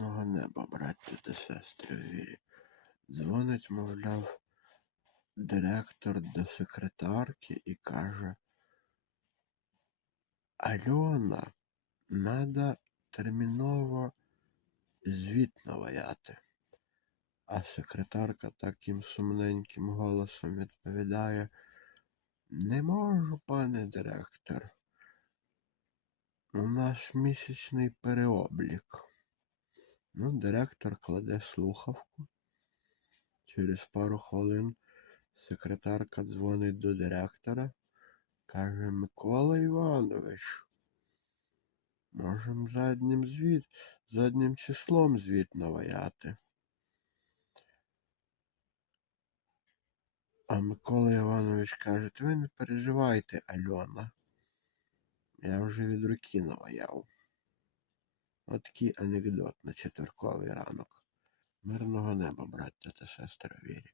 Мирного неба, браття та сестри в вірі. Дзвонить, мовляв, директор до секретарки і каже Альона, надо терміново звіт наваяти. А секретарка таким сумненьким голосом відповідає Не можу, пане директор. У нас місячний переоблік. Ну, директор кладе слухавку. Через пару хвилин секретарка дзвонить до директора. Каже Микола Іванович. Можем заднім звіт, заднім числом звіт наваяти. А Микола Іванович каже, ви не переживайте, Альона. Я вже від руки наваяв. Отакий анекдот на четверковий ранок. Мирного неба, браття та сестри вірі.